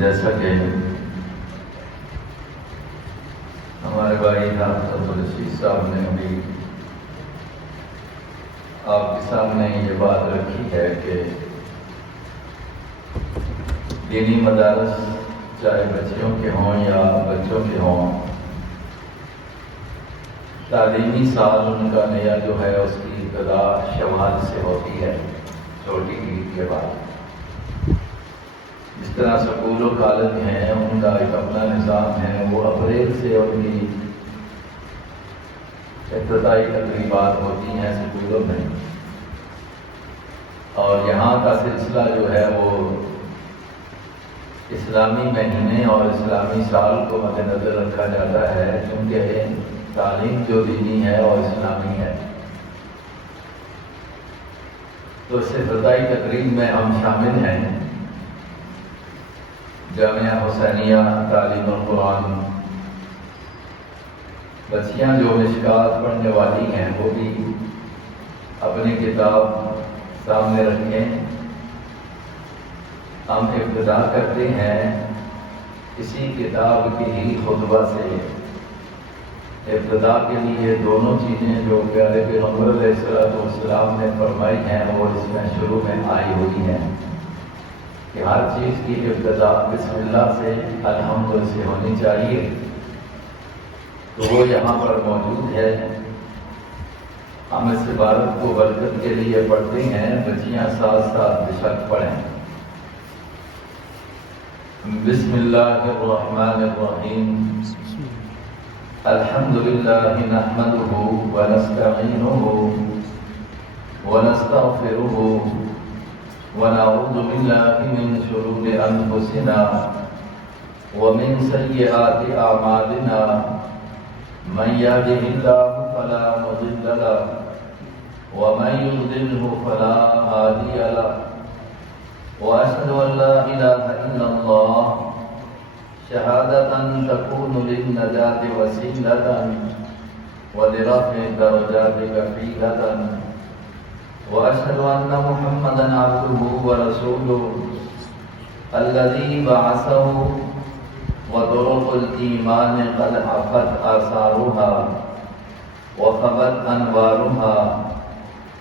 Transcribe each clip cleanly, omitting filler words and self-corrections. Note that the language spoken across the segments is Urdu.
جیسا کہ ہمارے بھائی ڈاکٹر عبدالرشید صاحب نے ابھی آپ کے سامنے یہ بات رکھی ہے کہ دینی مدارس چاہے بچیوں کے ہوں یا بچوں کے ہوں، تعلیمی سال ان کا نیا جو ہے اس کی ابتدا شوال سے ہوتی ہے، چھوٹی عید کے بعد۔ جس طرح سکول و کالج ہیں ان کا ایک اپنا نظام ہے، وہ اپریل سے ان کی ابتدائی تقریبات ہوتی ہیں سکولوں میں، اور یہاں کا سلسلہ جو ہے وہ اسلامی مہینے اور اسلامی سال کو مد نظر رکھا جاتا ہے، کیونکہ تعلیم جو دینی ہے اور اسلامی ہے۔ تو اس ابتدائی تقریب میں ہم شامل ہیں۔ جامعہ حسینیہ تعلیم القرآن، بچیاں جو مشکات پڑھنے والی ہیں وہ بھی اپنی کتاب سامنے رکھیں۔ ہم ابتدا کرتے ہیں اسی کتاب کی ہی خطبہ سے۔ ابتدا کے لیے دونوں چیزیں جو پیارے پیغمبر علیہ السلام نے فرمائی ہیں وہ اس میں شروع میں آئی ہوئی ہیں کہ ہر چیز کی ابتدا بسم اللہ سے، الحمد سے ہونی چاہیے، تو وہ یہاں پر موجود ہے۔ ہم اس عبارت کو برکت کے لیے پڑھتے ہیں، بچیاں ساتھ ساتھ بشک پڑھیں۔ بسم اللہ الرحمن الرحیم۔ الحمد للہ نحمده ونستعینه ونستغفره ونعوذ باللہ من شرور انفسنا ومن سیئات اعمالنا، من يهده الله فلا مضل له ومن يضلل فلا هادي له، واشهد ان لا اله الا الله شهادة تكون للنجاة وسيلة ولرفع الدرجات كفيلة، واشهد ان محمدا عبده ورسوله الذي بعثه وطرق الإيمان قد عفت آثارها وخبت أنوارها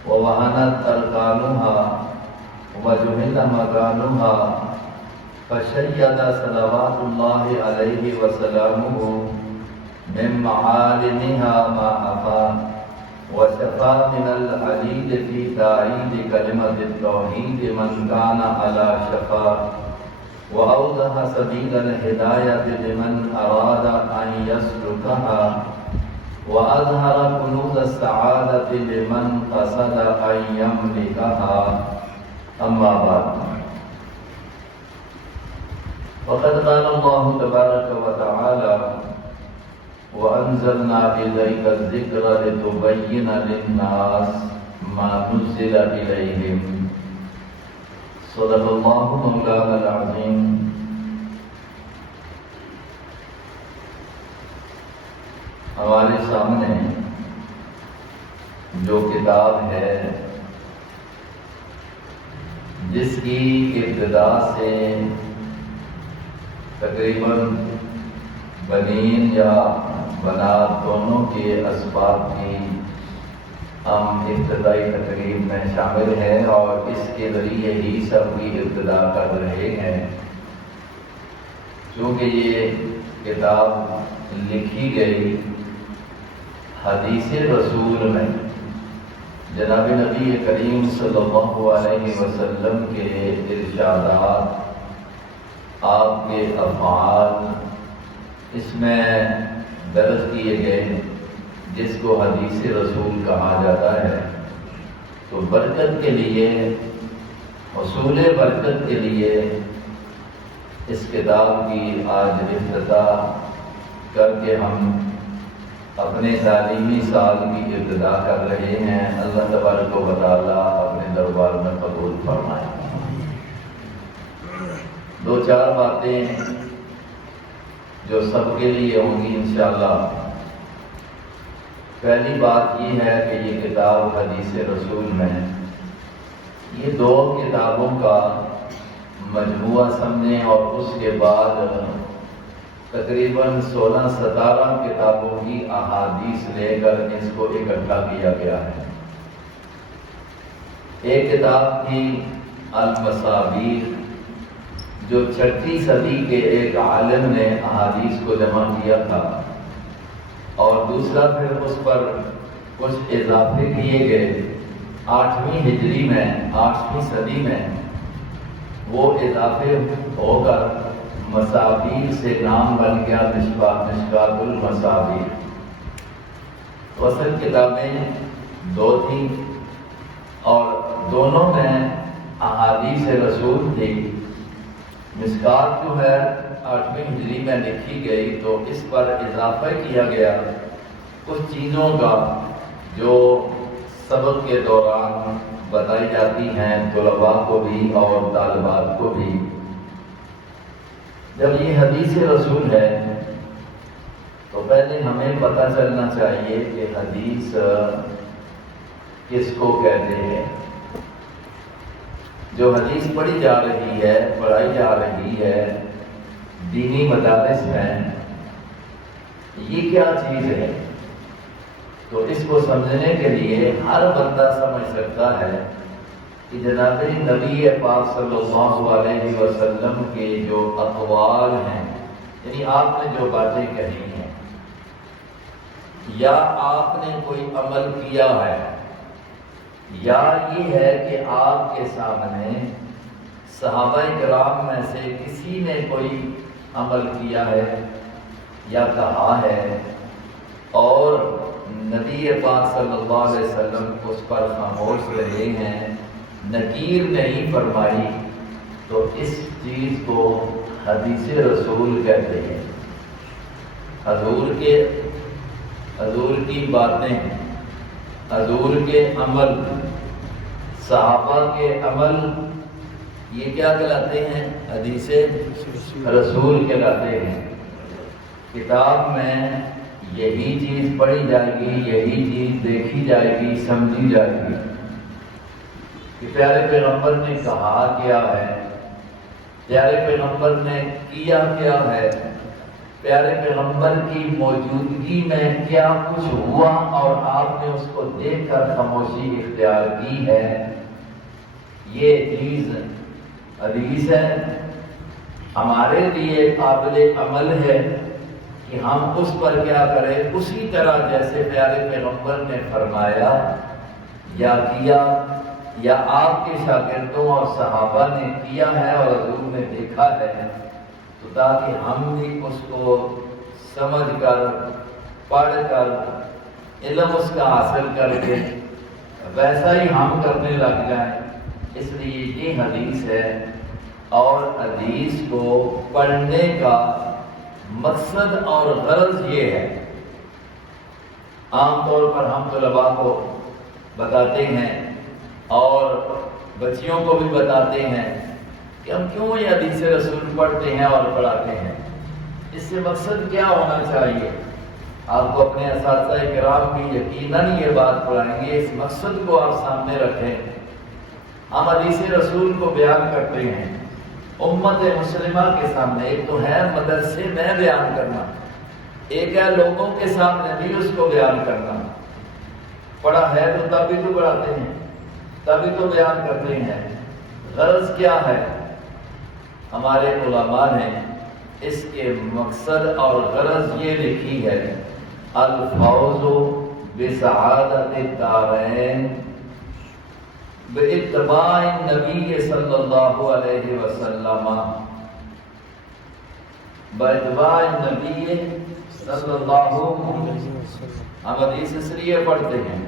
ووهنت أركانها وجهل مكانها، فشيد صلوات الله عليه وسلامه من معالمها ما أفا، وشفى من العليل في تأييد كلمة التوحيد من كان على شفا، وأوضح سبيل الهداية لمن أراد أن يسلكها، وأظهر كنوز السعادة لمن قصد أن يملكها، أما بعد، وقد قال الله تبارك وتعالى: وأنزلنا إليك الذكر لتبين للناس ما نزل إليهم، صدق اللہ مولانا العظیم۔ ہمارے سامنے جو کتاب ہے جس کی ابتدا سے تقریباً بنین یا بنات دونوں کے اسباب کی ہم ابتدائی تقریب میں شامل ہیں، اور اس کے ذریعے ہی سب کی ابتدا کر رہے ہیں۔ چونکہ یہ کتاب لکھی گئی حدیث رسول میں، جناب نبی کریم صلی اللہ علیہ وسلم کے ارشادات، آپ کے افعال اس میں درج کیے گئے، جس کو حدیث رسول کہا جاتا ہے۔ تو برکت کے لیے، حصول برکت کے لیے اس کتاب کی آج افتتاح کر کے ہم اپنے تعلیمی سال کی ابتدا کر رہے ہیں۔ اللہ تبارک و تعالی اپنے دربار میں قبول فرمائے۔ دو چار باتیں جو سب کے لیے ہوں گی انشاءاللہ۔ پہلی بات یہ ہے کہ یہ کتاب حدیث رسول میں، یہ دو کتابوں کا مجموعہ سمجھیں اور اس کے بعد تقریباً 16-17 کتابوں کی احادیث لے کر اس کو اکٹھا کیا گیا ہے۔ ایک کتاب تھی المصابیح، جو 6 صدی کے ایک عالم نے احادیث کو جمع کیا تھا، اور دوسرا پھر اس پر کچھ اضافے کیے گئے 8ویں ہجری میں، 8ویں صدی میں وہ اضافے ہو کر مصابیح سے نام بن گیا مشکات المصابیح۔ تو اصل کتابیں 2 تھیں اور دونوں میں احادیث رسول تھی۔ مشکات جو ہے 8ویں ہجری میں لکھی گئی، تو اس پر اضافہ کیا گیا کچھ چیزوں کا جو سبق کے دوران بتائی جاتی ہیں طلباء کو بھی اور طالبات کو بھی۔ جب یہ حدیث رسول ہے تو پہلے ہمیں پتہ چلنا چاہیے کہ حدیث کس کو کہتے ہیں۔ جو حدیث پڑھی جا رہی ہے، پڑھائی جا رہی ہے دینی مدارس میں، یہ کیا چیز ہے؟ تو اس کو سمجھنے کے لیے ہر بندہ سمجھ سکتا ہے کہ جناب نبی پاک صلی اللہ علیہ وسلم کے جو اقوال ہیں، یعنی آپ نے جو باتیں کہی ہیں یا آپ نے کوئی عمل کیا ہے، یا یہ ہے کہ آپ کے سامنے صحابہ کرام میں سے کسی نے کوئی عمل کیا ہے یا کہا ہے اور نبی پاک صلی اللہ علیہ وسلم اس پر خاموش رہے ہیں، نکیر نہیں فرمائی، تو اس چیز کو حدیث رسول کہتے ہیں۔ حضور کی باتیں، حضور کے عمل، صحابہ کے عمل، یہ کیا کہلاتے ہیں؟ حدیث رسول کہلاتے ہیں۔ کتاب میں یہی چیز پڑھی جائے گی، یہی چیز دیکھی جائے گی، سمجھی جائے گی کہ پیارے پیغمبر نے کہا کیا ہے، پیارے پیغمبر نے کیا کیا ہے، پیارے پیغمبر کی موجودگی میں کیا کچھ ہوا اور آپ نے اس کو دیکھ کر خاموشی اختیار کی ہے۔ یہ چیز حدیث ہے، ہمارے لیے قابل عمل ہے کہ ہم اس پر کیا کریں، اسی طرح جیسے پیارے پیغمبر نے فرمایا یا کیا، یا آپ کے شاگردوں اور صحابہ نے کیا ہے اور حضور نے دیکھا ہے، تو تاکہ ہم بھی اس کو سمجھ کر، پڑھ کر، علم اس کا حاصل کر کے ویسا ہی ہم کرنے لگ جائیں۔ اس لیے یہ حدیث ہے، اور حدیث کو پڑھنے کا مقصد اور غرض یہ ہے۔ عام طور پر ہم طلباء کو بتاتے ہیں اور بچیوں کو بھی بتاتے ہیں کہ ہم کیوں یہ حدیث رسول پڑھتے ہیں اور پڑھاتے ہیں، اس سے مقصد کیا ہونا چاہیے۔ آپ کو اپنے اساتذہ کرام بھی یقیناً یہ بات پڑھائیں گے، اس مقصد کو آپ سامنے رکھیں۔ ہم حدیث رسول کو بیان کرتے ہیں امت مسلمہ کے سامنے، ایک تو ہے مدرسے میں بیان کرنا، ایک ہے لوگوں کے سامنے بھی اس کو بیان کرنا۔ پڑھا ہے تو تبھی تو پڑھاتے ہیں، تبھی تو بیان کرتے ہیں۔ غرض کیا ہے؟ ہمارے علماء نے اس کے مقصد اور غرض یہ لکھی ہے، الفوز بسعادت الدارین باتباع النبی صلی اللہ علیہ وسلم، باتباع النبی صلی اللہ علیہ وسلم۔ ہم حدیث اس لیے پڑھتے ہیں،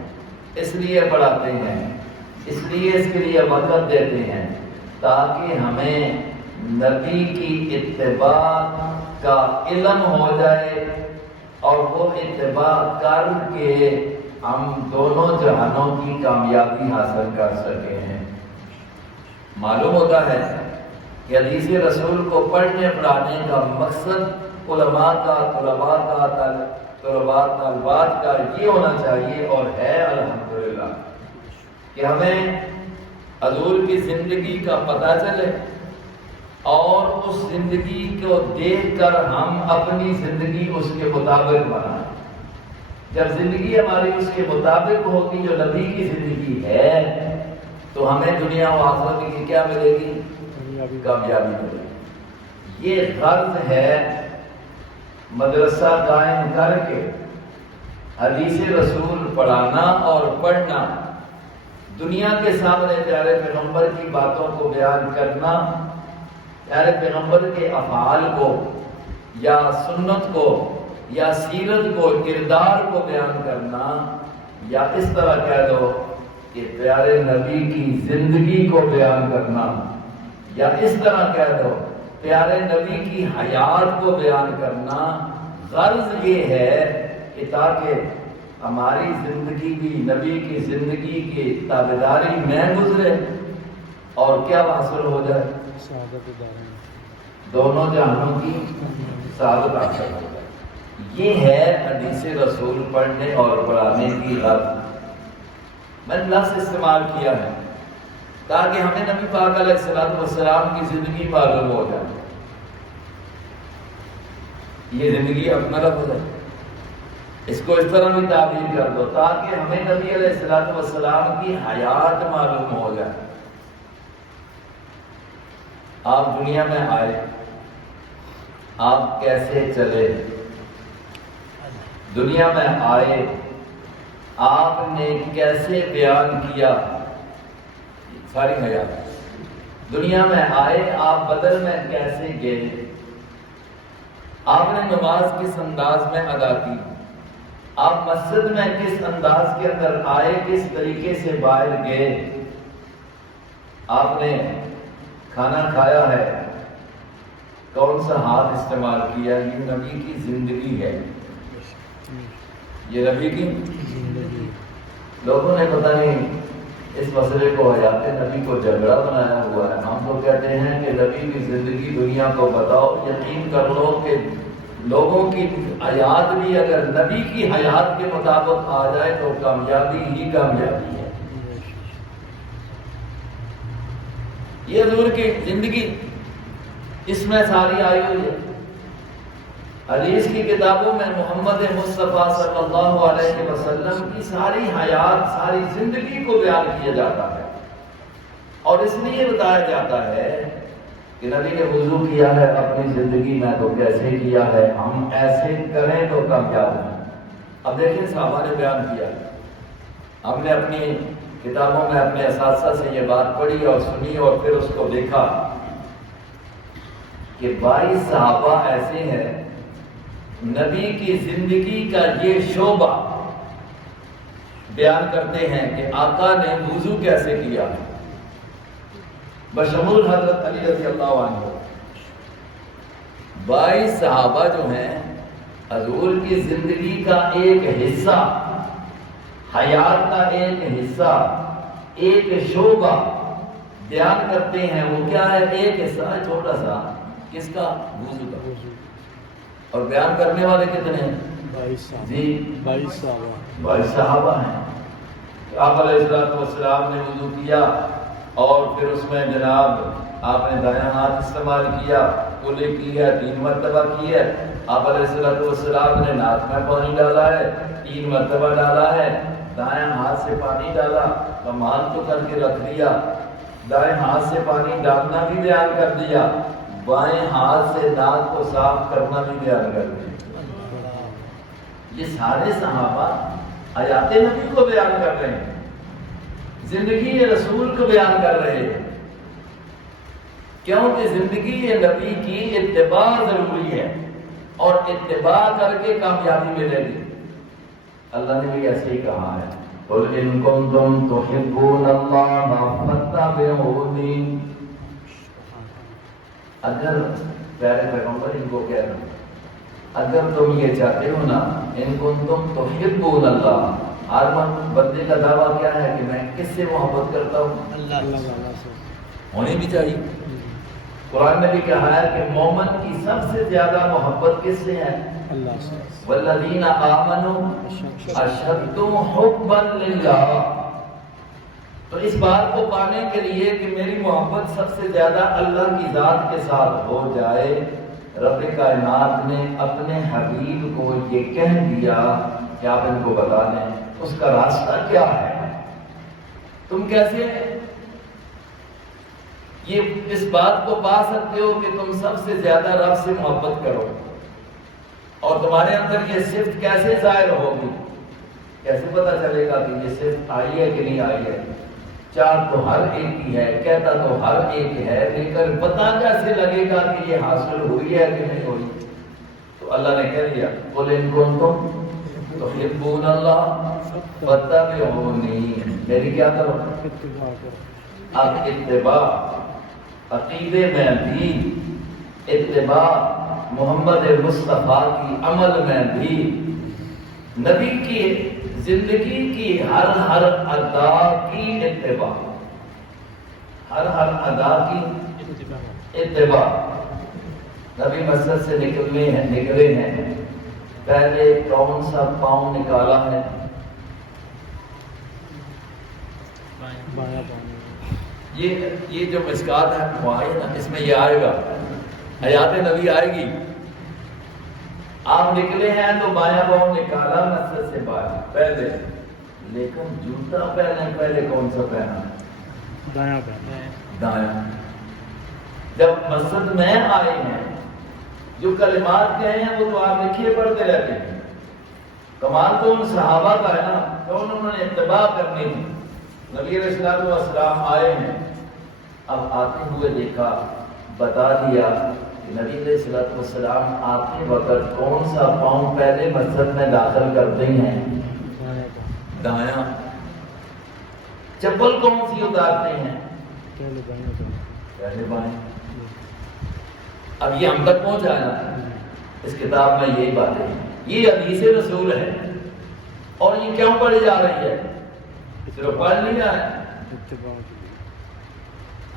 اس لیے پڑھاتے ہیں، اس لیے اس کے لیے وقت دیتے ہیں تاکہ ہمیں نبی کی اتباع کا علم ہو جائے اور وہ اتباع کر کے ہم دونوں جہانوں کی کامیابی حاصل کر سکے ہیں۔ معلوم ہوتا ہے کہ حدیث رسول کو پڑھنے پڑھانے کا مقصد علماء کا، طلباء کا، طلباء طالبات کا یہ ہونا چاہیے اور ہے الحمدللہ، کہ ہمیں حضور کی زندگی کا پتہ چلے، اور اس زندگی کو دیکھ کر ہم اپنی زندگی اس کے مطابق بنائیں۔ جب زندگی ہماری اس کے مطابق ہوگی جو نبی کی زندگی ہے، تو ہمیں دنیا و آخرت کی کیا ملے گی؟ کامیابی ملے گی۔ یہ غرض ہے مدرسہ قائم کر کے حدیث رسول پڑھانا اور پڑھنا، دنیا کے سامنے پیارے پیغمبر کی باتوں کو بیان کرنا، پیارے پیغمبر کے افعال کو یا سنت کو یا سیرت کو، کردار کو بیان کرنا، یا اس طرح کہہ دو کہ پیارے نبی کی زندگی کو بیان کرنا، یا اس طرح کہہ دو پیارے نبی کی حیات کو بیان کرنا۔ غرض یہ ہے کہ تاکہ ہماری زندگی بھی نبی کی زندگی کی تابعداری میں گزرے اور کیا حاصل ہو جائے؟ دونوں جہانوں کی سعادت حاصل ہو جائے۔ یہ ہے حدیث رسول پڑھنے اور پڑھانے کی غرض۔ میں نے لفظ استعمال کیا ہے تاکہ ہمیں نبی پاک علیہ الصلوۃ والسلام کی زندگی معلوم ہو جائے۔ یہ زندگی اپنا لفظ ہے، اس کو اس طرح بھی تعبیر کر دو تاکہ ہمیں نبی علیہ الصلوۃ والسلام کی حیات معلوم ہو جائے۔ آپ دنیا میں آئے، آپ کیسے چلے، دنیا میں آئے آپ نے کیسے بیان کیا، ساری حیات۔ دنیا میں آئے آپ بدر میں کیسے گئے، آپ نے نماز کس انداز میں ادا کی، آپ مسجد میں کس انداز کے اندر آئے، کس طریقے سے باہر گئے، آپ نے کھانا کھایا ہے، کون سا ہاتھ استعمال کیا۔ یہ نبی کی زندگی ہے، یہ نبی کی زندگی۔ لوگوں نے پتہ نہیں اس مسئلے کو حیات نبی کو جھگڑا بنایا ہوا ہے۔ ہم تو کہتے ہیں کہ نبی کی زندگی دنیا کو بتاؤ، یقین کر لو کہ لوگوں کی حیات بھی اگر نبی کی حیات کے مطابق آ جائے تو کامیابی ہی کامیابی ہے۔ یہ حضور کی زندگی اس میں ساری آئی ہوئی ہے۔ حدیث کی کتابوں میں محمد مصطفیٰ صلی اللہ علیہ وسلم کی ساری حیات، ساری زندگی کو بیان کیا جاتا ہے، اور اس لیے بتایا جاتا ہے کہ نبی نے وضو کیا ہے اپنی زندگی میں تو کیسے کیا ہے، ہم ایسے کریں تو کامیاب ہیں۔ اب دیکھیں صحابہ نے بیان کیا، ہم نے اپنی کتابوں میں اپنے اساتذہ سے یہ بات پڑھی اور سنی اور پھر اس کو دیکھا کہ 22 صحابہ ایسے ہیں نبی کی زندگی کا یہ شعبہ بیان کرتے ہیں کہ آقا نے وضو کیسے کیا، بشمول حضرت علی رضی اللہ عنہ۔ 22 صحابہ جو ہیں حضور کی زندگی کا ایک حصہ، حیات کا ایک حصہ، ایک شعبہ بیان کرتے ہیں۔ وہ کیا ہے؟ ایک حصہ ہے چھوٹا سا، کس کا؟ وضو کا۔ اور بیان کرنے والے کتنے ہیں؟ 22 صحابہ ہیں۔ آپ علیہ السلام نے وضو کیا اور پھر اس میں جناب آپ نے دایاں ہاتھ استعمال کیا، کلی کی ہے 3 مرتبہ کی ہے۔ آپ علیہ السلام نے ناک میں پانی ڈالا ہے، 3 مرتبہ ڈالا ہے، دائیں ہاتھ سے پانی ڈالا، کمال تو کر کے رکھ دیا، دائیں ہاتھ سے پانی ڈالنا بھی بیان کر دیا، بائیں ہاتھ سے ناک کو صاف کرنا بھی بیان کر دیا۔ یہ سارے صحابہ حیات نبی کو بیان کر رہے ہیں، زندگی رسول کو بیان کر رہے ہیں، کیونکہ زندگی نبی کی اتباع ضروری ہے اور اتباع کر کے کامیابی ملے گی۔ اللہ نے بھی ایسے ہی کہا ہے، قُلْ إِن كُنتُمْ تُحِبُّونَ اللَّهَ فَاتَّبِعُونِي۔ اگر پیارے پیغمبر ان کو کہہ رہے ہیں، اگر تم یہ چاہتے ہو نا، ان کنتم تحبون اللہ، ہر بندے کا دعویٰ کیا ہے کہ میں کس سے محبت کرتا ہوں؟ اللہ سے ہونی بھی چاہیے۔ قرآن نے بھی کہا ہے کہ مومن کی سب سے زیادہ محبت کس سے ہے؟ اللہ سے۔ والذین آمنوا اشد حبا للہ، تو اس بات کو پانے کے لیے کہ میری محبت سب سے زیادہ اللہ کی ذات کے ساتھ ہو جائے، رب کائنات نے اپنے حبیب کو یہ کہہ دیا کہ آپ ان کو بتا دیں اس کا راستہ کیا ہے، تم کیسے یہ اس بات کو پا سکتے ہو کہ تم سب سے زیادہ رب سے محبت کرو، اور تمہارے اندر یہ صفت کیسے ظاہر ہوگی، کیسے پتا چلے گا کہ یہ صفت آئی ہے کہ نہیں آئی ہے؟ چاہ تو ہر ایک کی ہے، کہتا تو ہر ایک ہے، لیکن پتا کیسے لگے گا کہ یہ حاصل ہوئی ہے کہ نہیں ہوئی؟ تو اللہ نے کہہ دیا قُلْ إِن كُنتُمْ تُحِبُّونَ اللَّهَ فَاتَّبِعُونِي، میری کیا کرو؟ اب اتباع عقیدے میں بھی، اتباع محمد مصطفیٰ کی عمل میں بھی، نبی کی زندگی کی ہر ادا کی اتباع، ہر ادا کی اتباع۔ نبی مسجد سے نکلے ہیں، پہلے کون سا پاؤں نکالا ہے؟ یہ جو مشکات ہے وہ آئے نا، اس میں یہ آئے گا، حیات نبی آئے گی۔ آپ نکلے ہیں تو بایاں پاؤں نکالا مسجد سے باہر پہلے، لیکن جوتا پہلے کون سا پہنا؟ دایاں پہنا، دایاں۔ جب مسجد میں آئے ہیں، جو کلمات کہے ہیں وہ تو آپ لکھے پڑھتے رہتے ہیں، کمال تو ان صحابہ کا ہے نا، تو انہوں نے اتباع کرنی تھی۔ نبی علیہ السلام آئے ہیں، اب آتے ہوئے دیکھا، بتا دیا کہ نبی علیہ السلام آتے وقت کون سا پاؤں پہلے مسجد میں داخل کرتے ہیں؟ دایاں۔ چپل کون سی اتارتے ہیں؟ پہلے بائیں۔ اب یہ ہم تک پہنچا ہے نا، اس کتاب میں یہی باتیں ہیں، یہ حدیث رسول ہے، اور یہ کیوں پڑھی جا رہی ہے؟ صرف پڑھ نہیں رہا ہے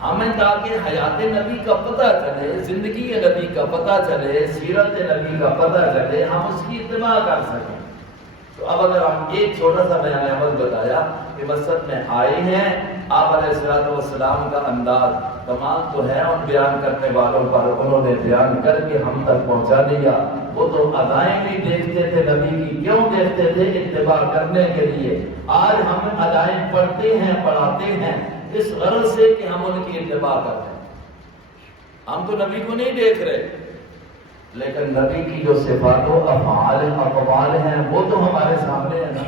ہمیں، تاکہ حیات نبی کا پتہ چلے، زندگی نبی کا پتہ چلے، سیرت نبی کا پتہ چلے، ہم اس کی اتباع کر سکیں۔ تو اب اگر ہم ایک چھوٹا سا بیان احمد بتایا کہ مسجد میں آئے ہیں، آپ علیہ السلام کا انداز کمال تو ہے ان بیان کرنے والوں پر، انہوں نے بیان کر کے ہم تک پہنچا دیا۔ وہ تو ادائیں بھی دیکھتے تھے نبی کی، کیوں دیکھتے تھے؟ اتباع کرنے کے لیے۔ آج ہم ادائیں پڑھتے ہیں، پڑھاتے ہیں اس غرض سے کہ ہم ان کی اتباع کرتے ہیں، ہم تو نبی کو نہیں دیکھ رہے، لیکن نبی کی جو صفات و افعال اقوال ہیں وہ تو ہمارے سامنے ہے نا،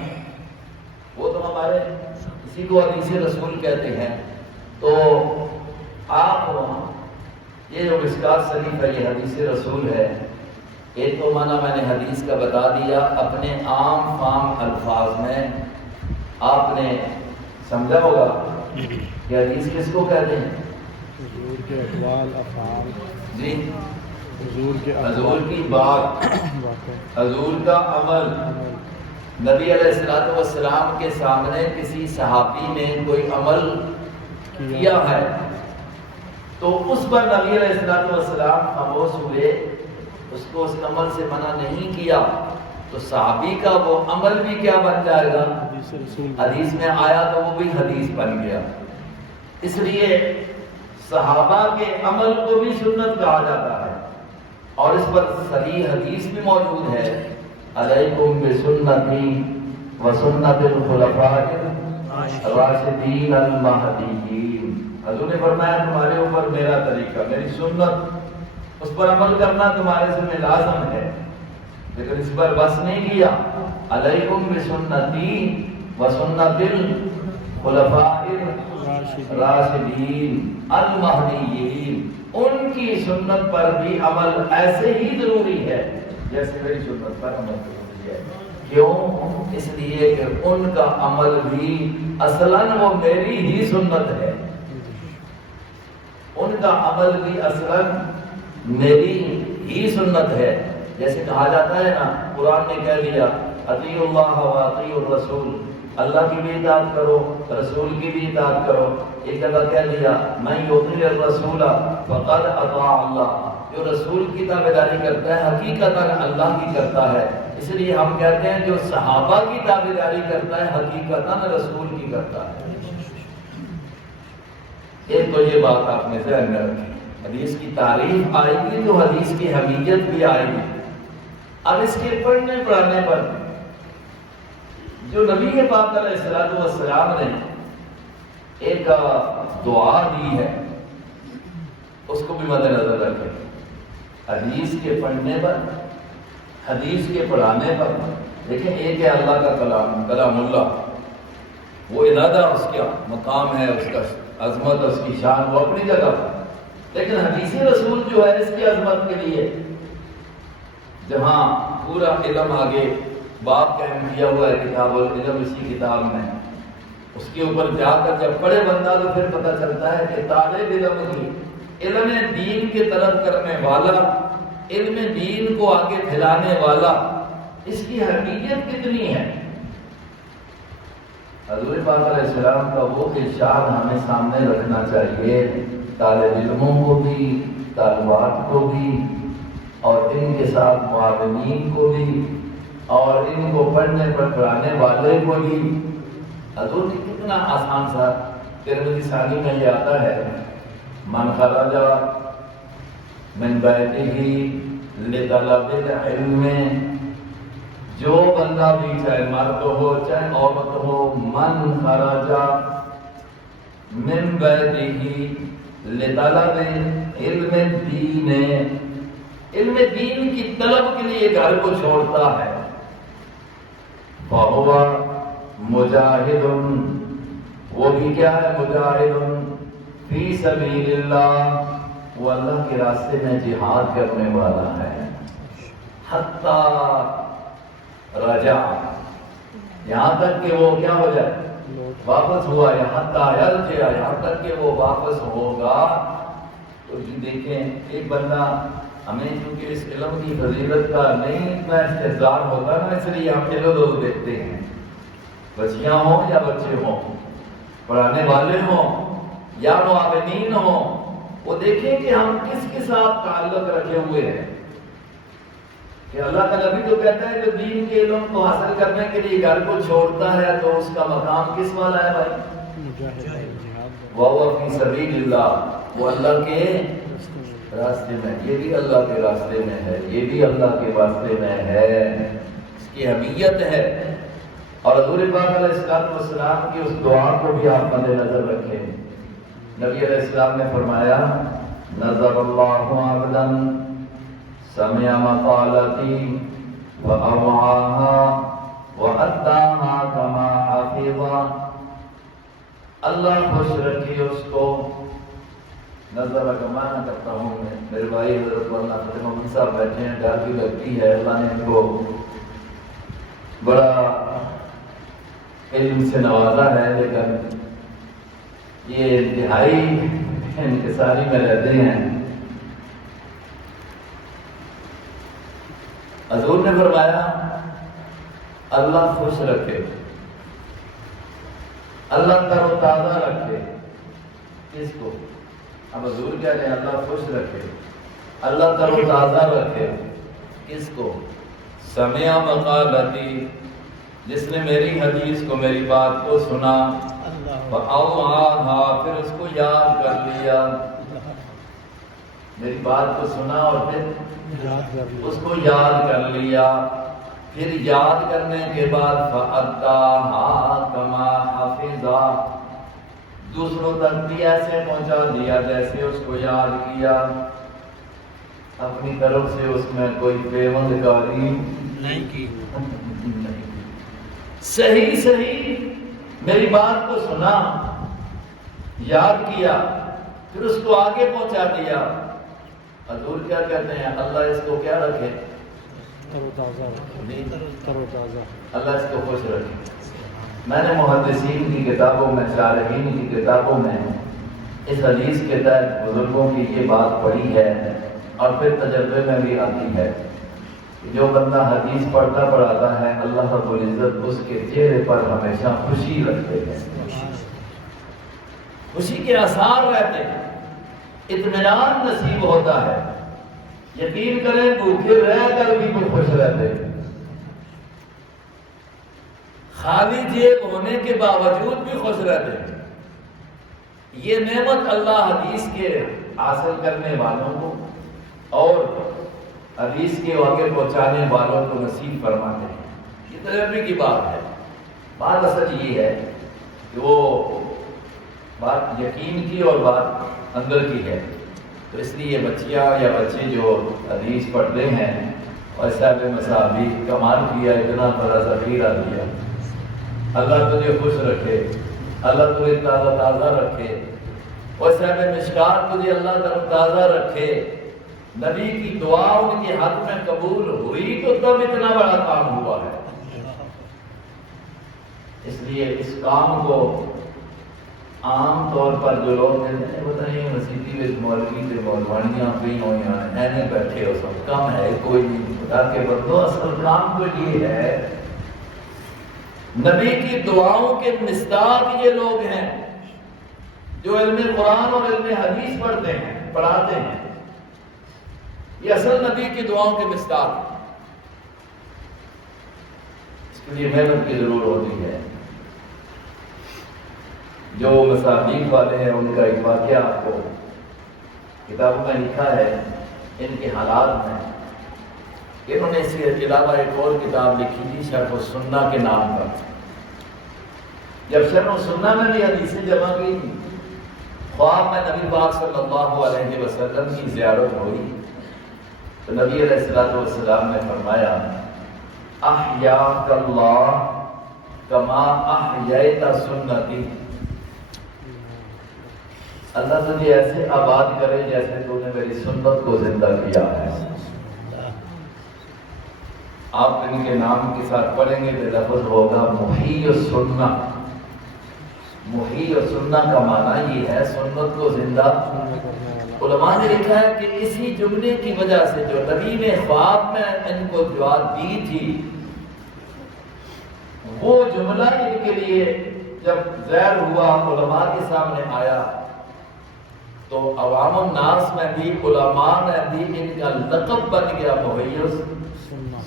وہ تو ہمارے، اسی کو حدیث رسول کہتے ہیں۔ تو آپ یہ جو مشکات شریف ہے یہ حدیث رسول ہے، ایک تو معنی میں نے حدیث کا بتا دیا، اپنے عام فام الفاظ میں آپ نے سمجھا ہوگا کہ حدیث کس کو کہتے ہیں؟ حضور کے اقوال افعال، جی، حضور کی بات، حضور کا عمل۔ نبی علیہ السلام کے سامنے کسی صحابی نے کوئی عمل کیا ہے تو اس پر نبی علیہ السلام خاموش ہوئے، اس کو اس عمل سے منع نہیں کیا، تو صحابی کا وہ عمل بھی کیا بن جائے گا؟ حدیث میں آیا تو وہ بھی حدیث بن گیا۔ اس لیے صحابہ کے عمل کو بھی سنت کہا جاتا ہے، اور اس پر صحیح حدیث بھی موجود ہے، علیکم بسنتی وسنت الخلفاء الراشدین المہدیین۔ حضور نے فرمایا تمہارے اوپر میرا طریقہ، میری سنت، اس پر عمل کرنا تمہارے ذمہ لازم ہے، لیکن اس پر بس نہیں کیا، علیکم بسنتی وسنت الخلفاء الراشدین المہدیین، ان کی سنت پر بھی عمل ایسے ہی ضروری ہے جیسے میری سنت پر عمل ضروری ہے۔ کیوں؟ اس لیے کہ ان کا عمل بھی اصلاً وہ میری ہی سنت ہے، ان کا عمل بھی اصلاً میری ہی سنت ہے۔ جیسے کہا جاتا ہے نا، قرآن نے کہہ دیا اطیعوا اللہ و اطیعوا الرسول، اللہ کی بھی اطاعت کرو، رسول کی بھی اطاعت کرو۔ ایک جگہ کہہ دیا من یطیع الرسول فقد اطاع اللہ، جو رسول کی تابعداری کرتا ہے حقیقتاً اللہ کی کرتا ہے۔ اس لیے ہم کہتے ہیں جو صحابہ کی تابعداری کرتا ہے حقیقتاً رسول کی کرتا ہے۔ ایک تو یہ بات آپ نے ذہن میں رکھی، حدیث کی تعریف آئے گی تو حدیث کی حمیت بھی آئے گی۔ اب اس کے پڑھنے پڑھانے پر جو نبی پاک علیہ الصلوۃ والسلام نے ایک دعا دی ہے اس کو بھی مد نظر رکھیں۔ حدیث کے پڑھنے پر، حدیث کے پڑھانے پر دیکھیں، ایک ہے اللہ کا کلام، کلام اللہ، وہ ارادہ اس کا مقام ہے، اس کا عظمت، اس کی شان وہ اپنی جگہ، لیکن حدیث رسول جو ہے اس کی عظمت کے لیے جہاں پورا علم آگے باب قائم کیا ہوا ہے کتاب العلم، اسی کتاب میں اس کے اوپر جا کر جب پڑھے بندہ تو پھر پتہ چلتا ہے کہ طالب علم کی علم دین کی طرف کرنے والا، علم دین کو آگے پھیلانے والا، اس کی حقیقت کتنی ہے۔ حضور پاک علیہ السلام کا وہ ارشاد ہمیں سامنے رکھنا چاہیے، طالب علموں کو بھی، طالبات کو بھی، اور ان کے ساتھ معاونین کو بھی، اور ان کو پڑھنے پر پڑھانے والے کو بھی۔ حضور نے کتنا آسان سا ترمذی ثانی میں یہ آتا ہے، من خرج من بیتہ لطلب العلم، جو بندہ بھی چاہے مرد ہو چاہے عورت ہو، من خرج من بیتہ لطلب علم الدین، علم دین کی طلب کے لیے گھر کو چھوڑتا ہے، فَهُوَ مُجَاہِدٌ، وہ بھی کیا ہے؟ مجاہد فی سبیل اللہ، وہ اللہ کے راستے میں جہاد کرنے والا ہے، حتیٰ رجع، یہاں تک کہ وہ کیا ہو جائے؟ واپس ہوا، حتیٰ یرجع، یہاں تک کہ وہ واپس ہوگا۔ تو دیکھیں ایک بندہ، ہمیں چونکہ اس علم کی فضیلت کا نہیں اتنا استحضار ہوتا نا، اس لیے ہم ادھر ادھر دیکھتے ہیں، بچیاں ہوں یا بچے ہوں، پڑھانے والے ہوں یا معاونین ہوں، وہ دیکھیں کہ ہم کس کے ساتھ تعلق رکھے ہوئے ہیں۔ کہ اللہ کا نبی تو کہتا ہے جو دین کے علم کو حاصل کرنے کے لیے گھر کو چھوڑتا ہے تو اس کا مقام کس والا ہے بھائی؟ وَهُوَ فِي سَبِيلِ اللَّهِ، وہ اللہ کے راستے میں، یہ بھی اللہ کے راستے میں ہے، یہ بھی اللہ کے واسطے میں ہے، اس کی اہمیت ہے۔ اور حضور پاک علیہ السلام کی اس دعا کو بھی آپ مد نظر رکھیں۔ نبی علیہ السلام نے فرمایا، نظر اللہ عبدا سمع مقالتی وأوعاها وأداها كما حفظها، اللہ خوش رکھے اس کو۔ نظر کا معنی کرتا ہوں میں، میرے بھائی حضرت مولانا فتح محمد صاحب بیٹھے ہیں، ڈر بھی لگتی ہے، اللہ نے ان کو بڑا علم سے نوازا ہے، لیکن یہ انتہائی انکساری میں رہتے ہیں۔ حضور نے فرمایا اللہ خوش رکھے، اللہ تر و تازہ رکھے، کس کو؟ اب حضور کہہ رہے ہیں اللہ خوش رکھے، اللہ تر و تازہ رکھے، کس کو؟ سمع مقالتی، جس نے میری حدیث کو، میری بات کو سنا، وَأَوْعَاهَا، پھر اس کو یاد کر لیا، میری بات کو سنا اور پھر اس کو یاد کر لیا، پھر یاد کرنے کے بعد فَأَدَّاهَا كَمَا حَفِظَهَا، دوسروں تک بھی ایسے پہنچا دیا جیسے اس کو یاد کیا، اپنی طرف سے اس میں کوئی پیوند کاری نہیں کی، صحیح میری بات کو سنا، یاد کیا، پھر اس کو آگے پہنچا دیا۔ حضور کیا کہتے ہیں؟ اللہ اس کو کیا رکھے؟ تر و تازہ، اللہ اس کو خوش رکھے۔ میں نے محدثین کی کتابوں میں، شارحین کی کتابوں میں اس حدیث کے تحت بزرگوں کی یہ بات پڑھی ہے، اور پھر تجربے میں بھی آتی ہے کہ جو بندہ حدیث پڑھتا پڑھاتا ہے، اللہ رب العزت اس کے چہرے پر ہمیشہ خوشی رکھتے ہیں، خوشی کے آثار رہتے ہیں، اطمینان نصیب ہوتا ہے۔ یقین کریں بھوکے رہ کر بھی وہ خوش رہتے ہیں، خالی جیب ہونے کے باوجود بھی خوش رہتے ہیں۔ یہ نعمت اللہ حدیث کے حاصل کرنے والوں کو اور حدیث کے آگے پہنچانے والوں کو نصیب فرماتے ہیں. یہ تجربے کی بات ہے. بات اصل یہ ہے کہ وہ بات یقین کی اور بات اندر کی ہے. تو اس لیے بچیاں یا بچے جو حدیث پڑھتے ہیں اور صاحب مصابی کمال کیا, اتنا بڑا ذخیرہ دیا, اللہ تجھے خوش رکھے, اللہ تجھے تازہ تازہ رکھے, اور صاحب مشکات تجھے اللہ تر تازہ رکھے. نبی کی دعا ان کے حق میں قبول ہوئی تو تب اتنا بڑا کام ہوا ہے. اس لیے اس کام کو عام طور پر جو لوگ کہتے ہیں بتائیے مسیحی میں مولوی سے مولوانیاں پہ ہوئی ہیں اینے بیٹھے ہو, سب کم ہے, کوئی نہیں خدا کے بندو. اصل کام تو یہ ہے, نبی کی دعاؤں کے مصداق یہ لوگ ہیں جو علم قرآن اور علم حدیث پڑھتے ہیں, پڑھاتے ہیں. یہ اصل نبی کی دعاؤں کے مصداق ہیں. اس کے لیے محنت کی ضرورت ہوتی ہے. جو مصابیح والے ہیں ان کا ایک واقعہ آپ کو کتابوں میں لکھا ہے. ان کے حالات میں انہوں نے اس کے علاوہ ایک اور کتاب لکھی تھی شرح السنہ کے نام پر. جب شرح السنہ میں بھی حدیثیں جمع کی, خواب میں نبی پاک صلی اللہ علیہ وسلم کی زیارت ہوئی تو نبی علیہ الصلوۃ والسلام نے فرمایا احیاک اللہ کما احییت سنتی. اللہ تجھے ایسے آباد کرے جیسے تو نے میری سنت کو زندہ کیا ہے. آپ ان کے نام کے ساتھ پڑھیں گے تو لفظ ہوگا محیی السنہ. محیی السنہ کا معنی یہ ہے سنت کو زندہ. علماء نے لکھا ہے کہ اسی جملے کی وجہ سے جو نبی نے خواب میں ان کو دعا دی تھی, وہ جملہ ان کے لیے جب ظاہر ہوا, علماء کے سامنے آیا, تو عوام الناس میں بھی علماء میں بھی ان کا لقب بن گیا محیی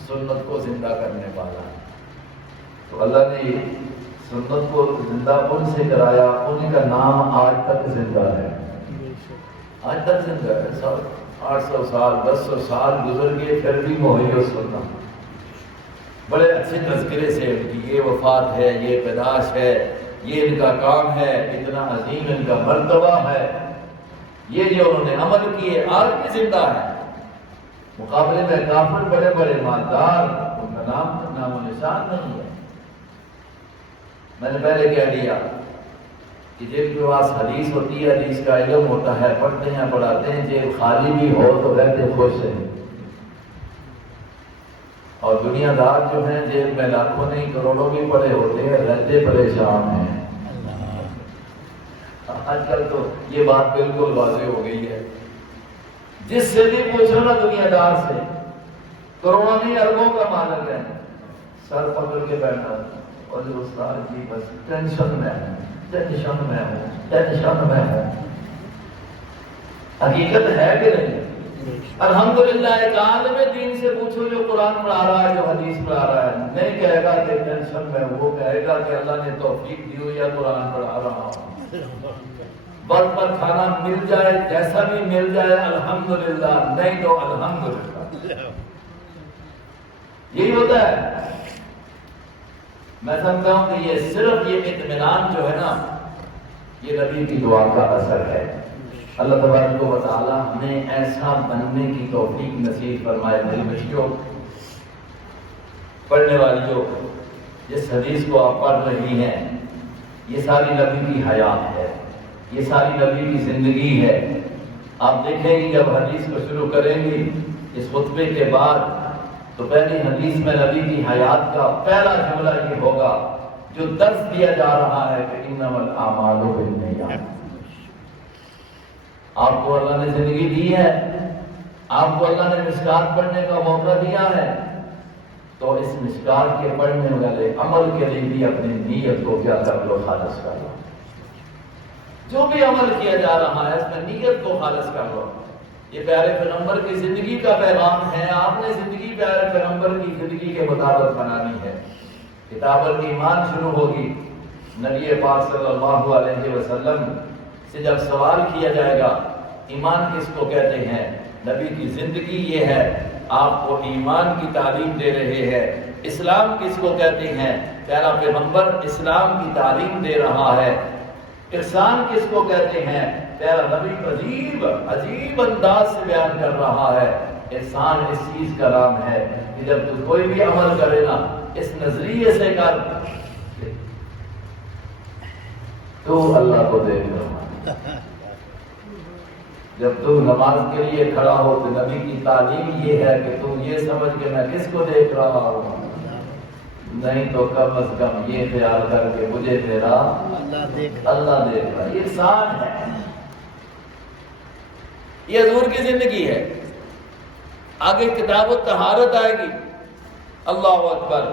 سنت کو زندہ کرنے والا. تو اللہ نے سنت کو زندہ ان سے کرایا, ان کا نام آج تک زندہ ہے. آج تک زندہ ہے. 800 سال 1000 سال گزر گئے پھر بھی محیی سنت. بڑے اچھے تذکرے سے ان کی یہ وفات ہے, یہ پیدائش ہے, یہ ان کا کام ہے, اتنا عظیم ان کا مرتبہ ہے, یہ جو انہوں نے عمل کیے آج بھی زندہ ہے. مقابلے میں کافر بڑے بڑے مالدار, ان کا نام و نشان نہیں ہے. میں نے پہلے کہہ دیا کہ جن کے پاس حدیث ہوتی ہے, حدیث کا علم ہوتا ہے, پڑھتے ہیں پڑھاتے ہیں, جیب خالی بھی ہو تو رہتے خوش ہیں. اور دنیا دار جو ہیں جیب میں لاکھوں نہیں کروڑوں بھی پڑے ہوتے ہیں, رہتے پریشان ہیں. آج کل تو یہ بات بالکل واضح ہو گئی ہے. جس سے بھی پوچھو نا دنیا دار سے, کروڑوں نہیں اربوں کا مالک ہے, سر پکڑ کے بیٹھا اور جو استاد جی بس ٹینشن میں ہوں, ٹینشن میں ہوں, ٹینشن میں ہوں. حقیقت ہے کہ نہیں؟ الحمدللہ ایک عالم دین سے پوچھو جو قرآن پڑھا رہا ہے, جو حدیث پڑھا رہا ہے, نہیں کہے گا کہ ٹینشن میں ہوں, وہ کہے گا کہ اللہ نے توفیق دی ہوئی ہے قرآن پڑھا رہا ہوں. وقت پر کھانا مل جائے, جیسا بھی مل جائے الحمدللہ, نہیں تو الحمدللہ. یہی ہوتا ہے. میں سمجھتا ہوں کہ یہ صرف یہ اطمینان جو ہے نا, یہ نبی کی دعا کا اثر ہے. اللہ تبارک و تعالی ہمیں ایسا بننے کی توفیق نصیب فرمائے. میری بچیوں, پڑھنے والیوں, جس حدیث کو آپ پڑھ رہی ہیں یہ ساری نبی کی حیات ہے, یہ ساری نبی کی زندگی ہے. آپ دیکھیں گی جب حدیث کو شروع کریں گی اس خطبے کے بعد, تو پہلی حدیث میں نبی کی حیات کا پہلا جملہ یہ ہوگا جو درس دیا جا رہا ہے کہ انما الاعمال بالنیات. آپ کو اللہ نے زندگی دی ہے, آپ کو اللہ نے مشکات پڑھنے کا موقع دیا ہے, تو اس مشکات کے پڑھنے والے عمل کے لیے بھی اپنی نیت کو کیا کر لو, خالص کر لو. جو بھی عمل کیا جا رہا ہے اس میں نیت کو خالص کر لو. یہ پیارے پیغمبر کی زندگی کا پیغام ہے. آپ نے زندگی پیارے پیغمبر کی زندگی کے مطابق بنانی ہے. کتاب الایمان شروع ہوگی, نبی پاک صلی اللہ علیہ وسلم سے جب سوال کیا جائے گا ایمان کس کو کہتے ہیں، نبی کی زندگی یہ ہے، آپ کو ایمان کی تعلیم دے رہے ہیں۔ اسلام کس کو کہتے ہیں، پیارا پیغمبر اسلام کی تعلیم دے رہا ہے۔ احسان کس کو کہتے ہیں، پیارا نبی عجیب انداز سے بیان کر رہا ہے۔ احسان اس چیز کا نام ہے کہ جب تو کوئی بھی عمل کرے نا اس نظریے سے کر تو اللہ کو دیکھ رہا، جب تو نماز کے لیے کھڑا ہو تو نبی کی تعلیم یہ ہے کہ تو یہ سمجھ کے میں کس کو دیکھ رہا ہوں، نہیں تو کم از کم یہ خیال کر کے مجھے تیرا اللہ دیکھ رہا۔ یہ احسان ہے، یہ حضور کی زندگی ہے۔ آگے کتاب الطہارت آئے گی، اللہ اکبر۔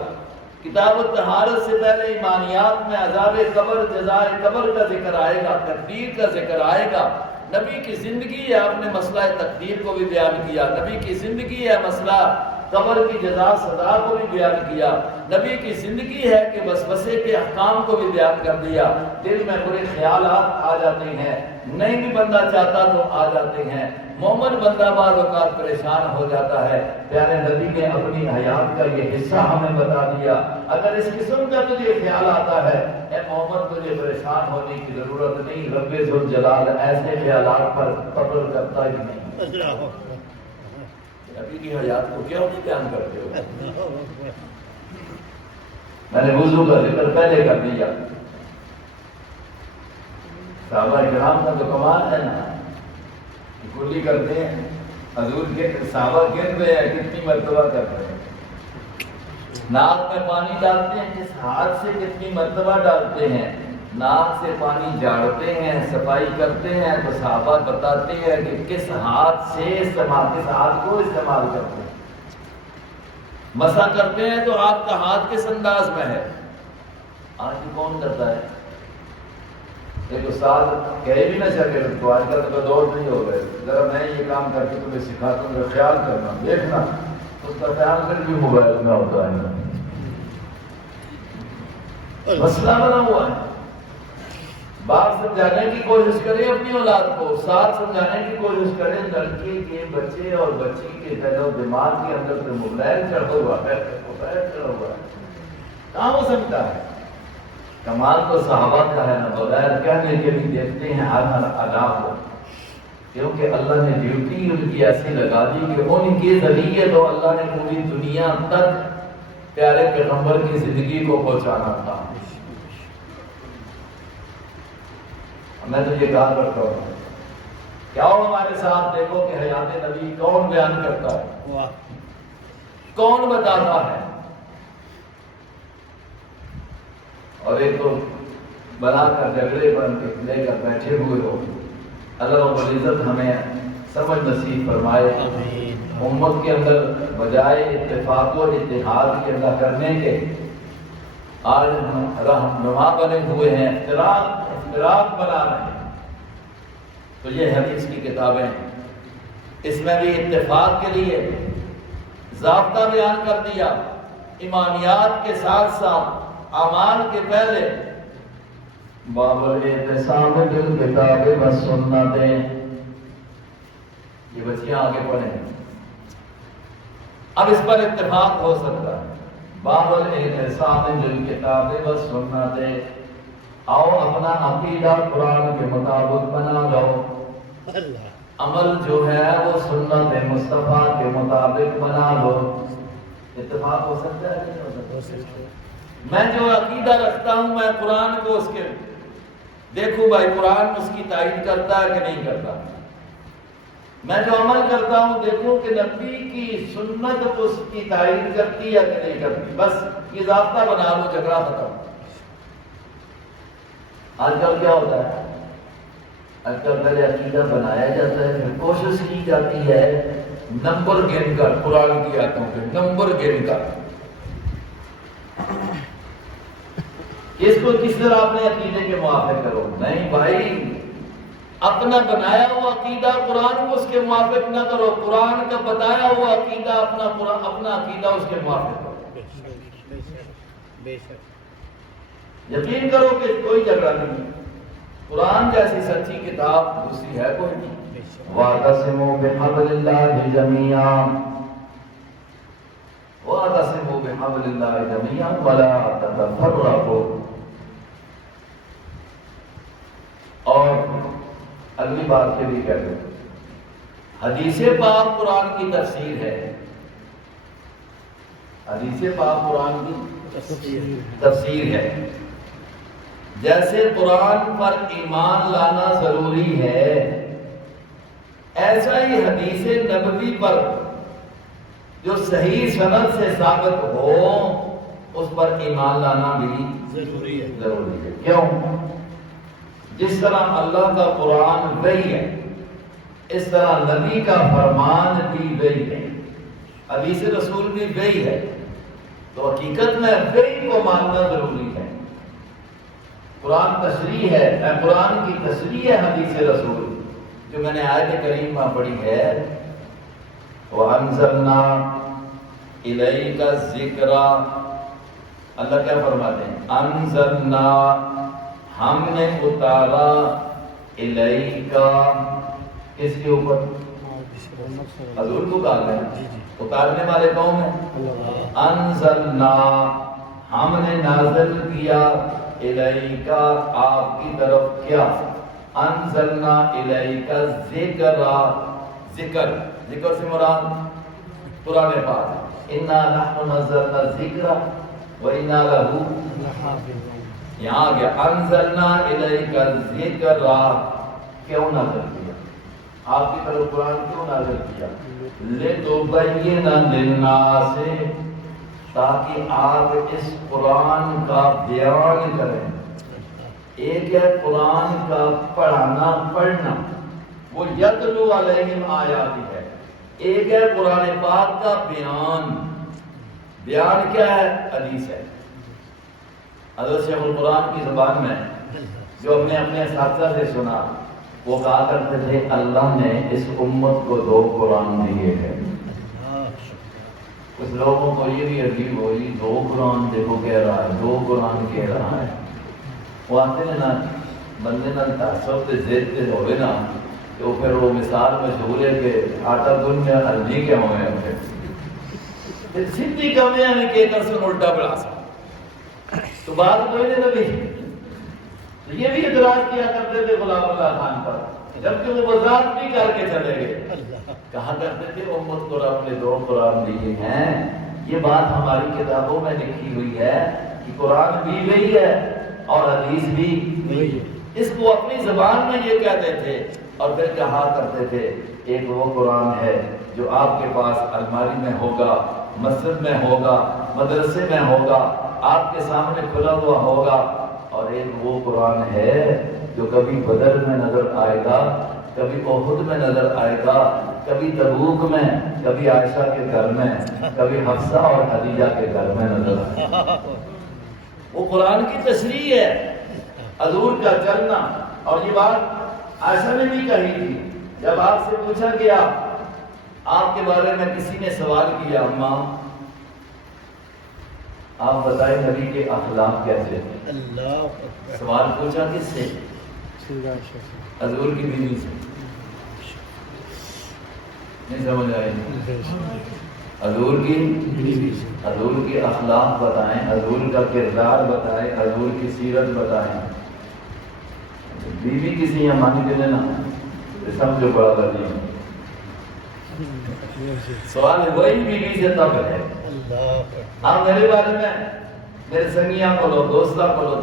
کتاب الطہارت سے پہلے ایمانیات میں عذاب قبر، جزائے قبر کا ذکر آئے گا، تقدیر کا ذکر آئے گا۔ نبی کی زندگی ہے، آپ نے مسئلہ تقدیر کو بھی بیان کیا، نبی کی زندگی ہے مسئلہ قبر کی جزا سزا کو بھی بیان کیا، نبی کی زندگی ہے کہ وسوسے کے احکام کو بھی بیان کر دیا۔ دل میں برے خیالات آ جاتے ہیں، نہیں بھی بندہ چاہتا تو آ جاتے ہیں، مومن بندہ بعض اوقات پریشان ہو جاتا ہے۔ پیارے نبی نے اپنی حیات کا یہ حصہ ہمیں بتا دیا۔ اگر اس قسم کا تجھے خیال آتا ہے اے مومن، تجھے پریشان ہونے کی ضرورت نہیں، رب ذوالجلال ایسے خیالات پر قبر کرتا ہی نہیں۔ نبی کی حیات کو کیوں نہیں بیان کرتے ہو؟ میں نے وضو کا ذکر پہلے کر دیا۔ صحابہ کرام کا تو کمال ہے نا، کلی کرتے ہیں، حضور کے صحابہ گر رہے ہیں کتنی مرتبہ کرتے ہیں، ناک میں پانی ڈالتے ہیں، جس ہاتھ سے کتنی مرتبہ ڈالتے ہیں، ناک سے پانی جھاڑتے ہیں، صفائی کرتے ہیں، تو صحابہ بتاتے ہیں کہ کس ہاتھ سے استعمال، کس ہاتھ کو استعمال کرتے ہیں۔ مسح کرتے ہیں تو آپ کا ہاتھ کس انداز میں ہے؟ آج کون کرتا ہے؟ ایک استاد کہہ بھی نہ سکے تو آج کل تو دور نہیں ہو گئے، ذرا میں یہ کام کر کے تمہیں سکھاتا ہوں، خیال کرنا، دیکھنا، اس کا خیال کر بھی موبائل میں ہوتا ہے۔ مسئلہ بنا ہوا ہے۔ بات سمجھانے کی کوشش کریں اپنی اولاد کو، ساتھ سمجھانے کی کوشش کریں، لڑکے کے بچے اور بچی کے دل و دماغ کے اندر سے موبائل چڑھا ہوا ہے، کہاں وہ سمجھتا ہے؟ کمال تو صحابہ کا ہے نا، بغیر کہنے کے بھی دیکھتے ہیں ہر ادا کو، کیونکہ اللہ نے ڈیوٹی ان کی ایسی لگا دی کہ ان کے ذریعے تو اللہ نے پوری دنیا تک پیارے پیغمبر کی زندگی کو پہنچانا تھا۔ میں تو یہ کہا کرتا ہوں کہ آؤ ہمارے ساتھ دیکھو کہ حیات نبی کون بیان کرتا ہے، کون بتاتا ہے۔ اور ایک تو بنا کر جھگڑے بن کے لے کر بیٹھے ہوئے ہو، اللہ رب العزت ہمیں سمجھ نصیب فرمائے۔ امت کے اندر بجائے اتفاق و اتحاد کے اندر کرنے کے آج ہم رہنما بنے ہوئے ہیں، اختلاف بنا رہے ہیں۔ تو یہ حدیث کی کتابیں ہیں، اس میں بھی اتفاق کے لیے ضابطہ بیان کر دیا، ایمانیات کے ساتھ ساتھ اعمال کے پہلے باب الاعتصام بالکتاب والسنت، یہ بچیاں آگے پڑھیں، اب اس پر اتفاق ہو سکتا ہے۔ باب الاعتصام بالکتاب والسنت، آؤ اپنا عقیدہ قرآن کے مطابق بنا لو، عمل جو ہے وہ سنت مصطفیٰ کے مطابق بنا لو۔ اتفاق ہو سکتا ہے نہیں ہو سکتا؟ میں جو عقیدہ رکھتا ہوں میں قرآن کو اس کے دیکھوں بھائی قرآن اس کی تائید کرتا ہے کہ نہیں کرتا، میں جو عمل کرتا ہوں دیکھوں کہ نبی کی سنت اس کی تائید کرتی ہے کہ نہیں کرتی، بس یہ ضابطہ بنا لو، جھگڑا ختم۔ آج کل کیا ہوتا ہے، آج کل پہلے عقیدہ بنایا جاتا ہے، پھر کوشش کی جاتی ہے نمبر گن کر، قرآن کی آیتوں کے نمبر گن کر اس کو کس طرح اپنے عقیدے کے موافق کرو۔ نہیں بھائی، اپنا بنایا ہوا عقیدہ قرآن کو اس کے موافق نہ کرو، قرآن کا بتایا ہوا عقیدہ اپنا عقیدہ اس کے موافق کرو۔ یقین کرو کہ کوئی جھگڑا نہیں ہے، قرآن جیسی سچی کتاب دوسری ہے کوئی نہیں. وَاعْتَصِمُوا بِحَبْلِ اللَّهِ جَمِيعًا وَاعْتَصِمُوا بِحَبْلِ اللَّهِ جَمِيعًا وَلَا تَتَفَرَّقُوا. اور اگلی بات یہ بھی کہتے ہیں حدیث پاک قرآن کی تفسیر ہے. حدیث پاک قرآن کی تفسیر ہے. جیسے قرآن پر ایمان لانا ضروری ہے ایسا ہی حدیث نبوی پر جو صحیح سند سے ثابت ہو اس پر ایمان لانا بھی ضروری ہے. کیوں؟ جس طرح اللہ کا قرآن وحی ہے اس طرح نبی کا فرمان بھی وحی ہے, حدیث رسول بھی وحی ہے. تو حقیقت میں وحی کو ماننا ضروری ہے. قرآن تشریح ہے, قرآن کی تشریح ہے حدیث رسول جو میں نے آیت کریمہ پڑھی ہے. وَأَنزَلْنَا إِلَيْكَ الذِّكْرَ. اللہ کیا فرماتے ہیں؟ انزلنا, ہم نے اتارا, الیکا, کس کے اوپر؟ حضور کو کہا گیا. اتارنے والے کون ہیں؟ انزلنا, ہم نے نازل کیا, الیکا, آپ کی طرف, کیا؟ انزلنا الیکا ذکر. ذکر سے مراد قرآن پاک. انا نحن نزلنا الذکر وانا لہ. یہاں آ گیا انزلنا الیکا الذکر. کیوں نازل کیا آپ کی طرف قرآن؟ کیوں نازل کیا؟ لتبین للناس, تاکہ آپ اس قرآن کا بیان کریں. ایک ہے قرآن کا پڑھانا, پڑھنا, وہ یتلو علیہم آیاتی ہے. ایک ہے قرآن پاک کا بیان. بیان کیا ہے؟ حدیث ہے. حضرت شیخ القرآن کی زبان میں جو ہم نے اپنے اساتذہ سے سنا وہ کہا کرتے تھے اللہ نے اس امت کو 2 قرآن دیے ہیں. کچھ لوگوں کو یہ بھی عجیب ہوئی 2 قرآن دیکھو کہہ رہا ہے, 2 قرآن کہہ رہا ہے. وہ آتے ہیں نا بندے نا تعصب سے ضد سے ہوئے نا تو پھر وہ مثال مشہور ہے کہ آٹا گن میں ہلدی کے ہوئے ہیں. پھر سیدھی کمیاں نے کہہ کر سن الٹا بڑھا سا تو بات کوئی نہیں لگی. یہ بھی اعتراض کیا کرتے تھے غلام اللہ خان پر, جبکہ وہ وضاحت بھی کر کے چلے گئے. کہا کرتے تھے امت کو رب نے 2 قرآن دیے ہیں. یہ بات ہماری کتابوں میں لکھی ہوئی ہے کہ قرآن بھی وہی ہے اور حدیث بھی وہی ہے. اس کو اپنی زبان میں یہ کہتے تھے اور پھر کہا کرتے تھے ایک وہ قرآن ہے جو آپ کے پاس الماری میں ہوگا, مسجد میں ہوگا, مدرسے میں ہوگا, آپ کے سامنے کھلا ہوا ہوگا, اور ایک وہ قرآن ہے جو کبھی بدر میں نظر آئے گا, کبھی احد میں نظر آئے گا, کبھی تبوک میں, کبھی عائشہ کے گھر میں, کبھی حفصہ اور خدیجہ کے گھر میں نظر آئے گا. وہ قرآن کی تشریح ہے, حضور کا چلنا. اور یہ بات عائشہ نے بھی کہی تھی جب آپ سے پوچھا گیا آپ کے بارے میں کسی نے سوال کیا, اماں آپ بتائیں نبی کے اخلاق کیسے تھے؟ سوال پوچھا کس سے؟ حضور کی بیوی سے. نہیں سمجھ آئی؟ حضور کی اخلاق بتائیں, حضور کا کردار بتائیں, حضور کی سیرت بتائیں. بیوی کسی امانی دے لینا سمجھو بڑا بدی. سوال وہی بیوی سے تب ہے. آپ میرے بارے میں میرے سنگیاں کو لو, دوستہ کو لو,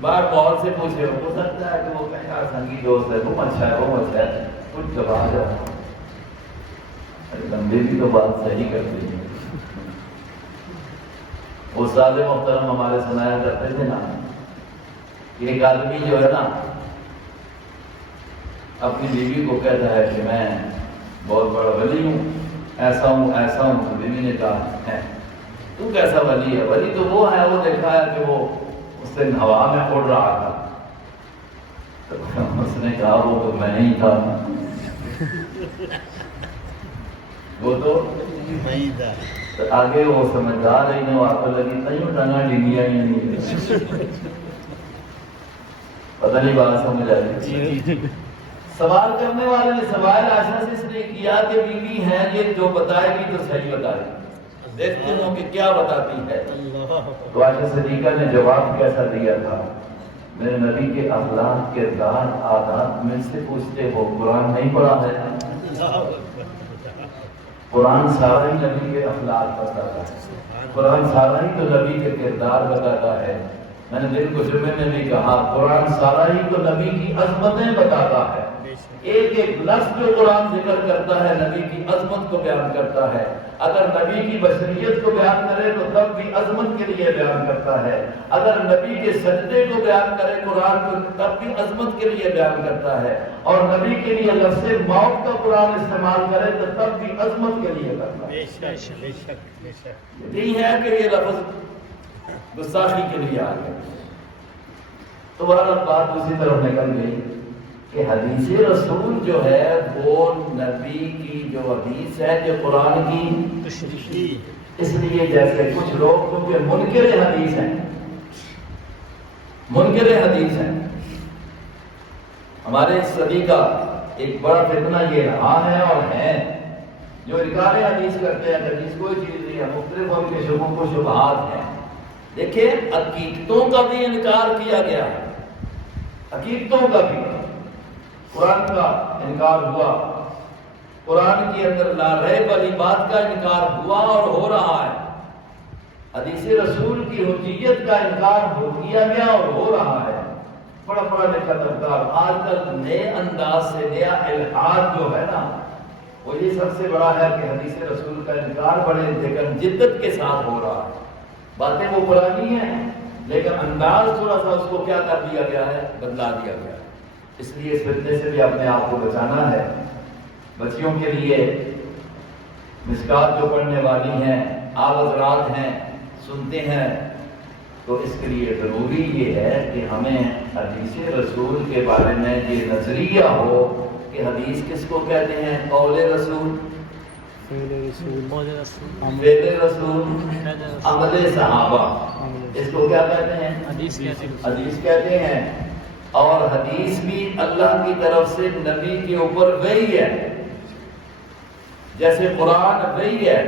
بار بہت سے پوچھے ہو سکتا ہے کہ وہ کہا سنگی دوست ہے, وہ اچھا ہے, وہ اچھا ہے, کچھ دبا جاتا. بندے بھی تو بات صحیح کرتے ہیں. استاد محترم ہمارے سنایا کرتے تھے نا کہ ایک آدمی جو ہے نا اپنی بیوی کو کہتا ہے کہ میں بہت بڑا ولی ہوں, ایسا ہوں ایسا ہوں. تو بیوی نے کہا ہے تو کیسا ولی ہے؟ ولی تو وہ ہے, وہ دیکھا ہے کہ وہ اس دن ہوا میں اڑ رہا تھا. تو اس نے کہا وہ تو میں ہی تھا, وہ تو آگے وہ سمجھدار رہی نے واقع لگی تھی ٹنگا ڈنگیا ہی نہیں. پتہ نہیں بات سمجھ آئی؟ سوال کرنے والے نے سوال عائشہ سے اس لیے کیا کہ بیوی ہے یہ جو بتائے گی تو صحیح بتائے گی، دیکھتے ہوں کہ کیا بتاتی ہے۔ تو عائشہ صدیقہ نے جواب کیسا دیا تھا؟ میرے نبی کے اخلاق، کردار، عادات میں سے پوچھتے ہو، قرآن نہیں پڑھا ہے؟ قرآن سارا ہی نبی کے اخلاق بتاتا ہے، قرآن سارا ہی تو نبی کے کردار بتاتا ہے۔ میں نے دن کو جمعے میں بھی کہا، قرآن سارا ہی تو نبی کی عظمتیں بتاتا ہے۔ ایک ایک لفظ جو قرآن ذکر کرتا ہے نبی کی عظمت کو بیان کرتا ہے۔ اگر نبی کی بشریت کو بیان کرے تو تب بھی عظمت کے لیے بیان کرتا ہے، اگر نبی کے سجدے کو بیان کرے قرآن تو تب بھی عظمت کے لیے بیان کرتا ہے، اور نبی کے لیے لفظ موت کا قرآن استعمال کرے تو تب بھی عظمت کے لیے کرتا ہے۔ نہیں ہے کہ یہ لفظ گستاخی کے لیے آ گیا۔ تو بہرحال بات اسی طرف نکل گئی کہ حدیث رسول جو ہے وہ نبی کی جو حدیث ہے جو قرآن کی تشریح، اس لیے جیسے کچھ لوگ کیونکہ منکر حدیث ہیں، منکر حدیث ہیں، ہمارے اس صدی کا ایک بڑا فتنہ یہ رہا ہے اور ہے، جو انکار حدیث کرتے ہیں، حدیث کوئی چیز نہیں ہے، مختلف ان کے شبہوں و شبہات ہیں۔ دیکھیں عقیدتوں کا بھی انکار کیا گیا ہے، عقیدتوں کا بھی، قرآن کا انکار ہوا، قرآن کے اندر لا ریب والی بات کا انکار ہوا اور ہو رہا ہے، حدیث رسول کی حجیت کا انکار ہو کیا گیا اور ہو رہا ہے۔ بڑا بڑا لکھا انکار، آج کل نئے انداز سے نیا الحاد جو ہے نا، وہ یہ سب سے بڑا ہے کہ حدیث رسول کا انکار بڑے لیکن جدت کے ساتھ ہو رہا ہے۔ باتیں وہ پرانی ہیں لیکن انداز تھوڑا سا اس کو کیا کر دیا گیا ہے، بدلا دیا گیا ہے۔ اس لیے اس فتنے سے بھی اپنے آپ کو بچانا ہے۔ بچیوں کے لیے مشکات جو پڑھنے والی ہیں، آپ حضرات ہیں، سنتے ہیں، تو اس کے لیے ضروری یہ ہے کہ ہمیں حدیث رسول کے بارے میں یہ نظریہ ہو کہ حدیث کس کو کہتے ہیں، قول رسول، فعل رسول، عمل صحابہ، اس کو کیا کہتے ہیں، حدیث کہتے ہیں۔ اور حدیث بھی اللہ کی طرف سے نبی کے اوپر وحی ہے، جیسے قرآن وحی ہے،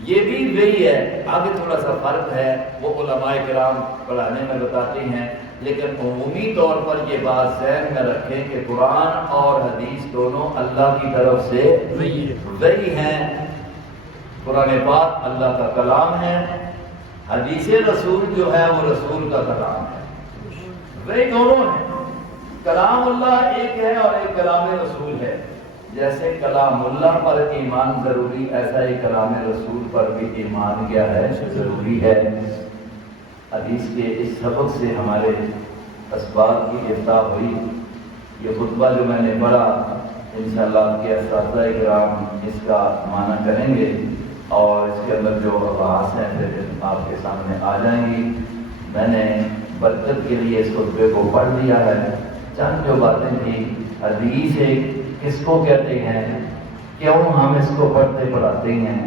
یہ بھی وحی ہے۔ آگے تھوڑا سا فرق ہے، وہ علماء کرام پڑھانے میں بتاتے ہیں، لیکن عمومی طور پر یہ بات ذہن میں رکھیں کہ قرآن اور حدیث دونوں اللہ کی طرف سے وحی ہیں۔ قرآن پاک اللہ کا کلام ہے، حدیث رسول جو ہے وہ رسول کا کلام ہے، وہی دونوں ہیں۔ کلام اللہ ایک ہے اور ایک کلام رسول ہے۔ جیسے کلام اللہ پر ایمان ضروری، ایسا ہی کلام رسول پر بھی ایمان کیا ہے، ضروری ہے۔ حدیث کے اس سبق سے ہمارے اسباب کی افتاح ہوئی۔ یہ خطبہ جو میں نے پڑھا، انشاءاللہ آپ کے اساتذہ کرام اس کا معنی کریں گے اور اس کے اندر جو بحث ہیں پھر آپ کے سامنے آ جائیں گی۔ میں نے برکت کے لیے اس خطبے کو پڑھ لیا ہے۔ چند جو باتیں تھیں، حدیث کس کو کہتے ہیں، کیوں ہم اس کو پڑھتے پڑھاتے ہیں،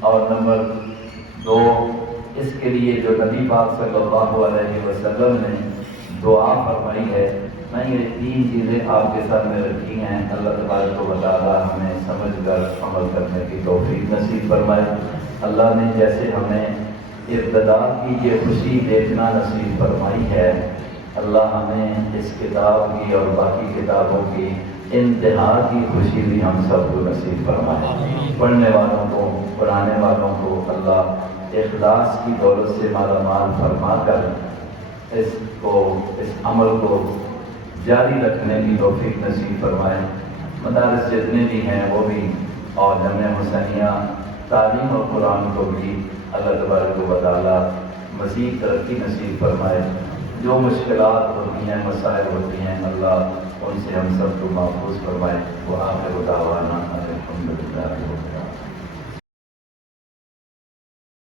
اور نمبر 2 اس کے لیے جو نبی پاک صلی اللہ علیہ وسلم نے دعا فرمائی ہے۔ میں یہ 3 چیزیں آپ کے سامنے رکھی ہیں۔ اللہ تبارک و تعالی ہمیں سمجھ کر عمل کرنے کی توفیق نصیب فرمائے۔ اللہ نے جیسے ہمیں ابتدا کی یہ خوشی دیکھنا نصیب فرمائی ہے، اللہ ہمیں اس کتاب کی اور باقی کتابوں کی انتہا کی خوشی بھی ہم سب کو نصیب فرمائے۔ پڑھنے والوں کو، پڑھانے والوں کو اللہ اخلاص کی دولت سے مالا مال فرما کر اس عمل کو جاری رکھنے کی توفیق نصیب فرمائے۔ مدارس جتنے بھی ہیں وہ بھی، اور جامعہ حسینیہ تعلیم اور قرآن کو بھی اللہ تبارک و تعالیٰ مزید ترقی نصیب فرمائے۔ جو مشکلات ہوتی ہیں، مسائل ہوتی ہیں، اللہ ان سے ہم سب کو محفوظ فرمائے۔ وآخر دعوانا الحمدللہ رب العالمین۔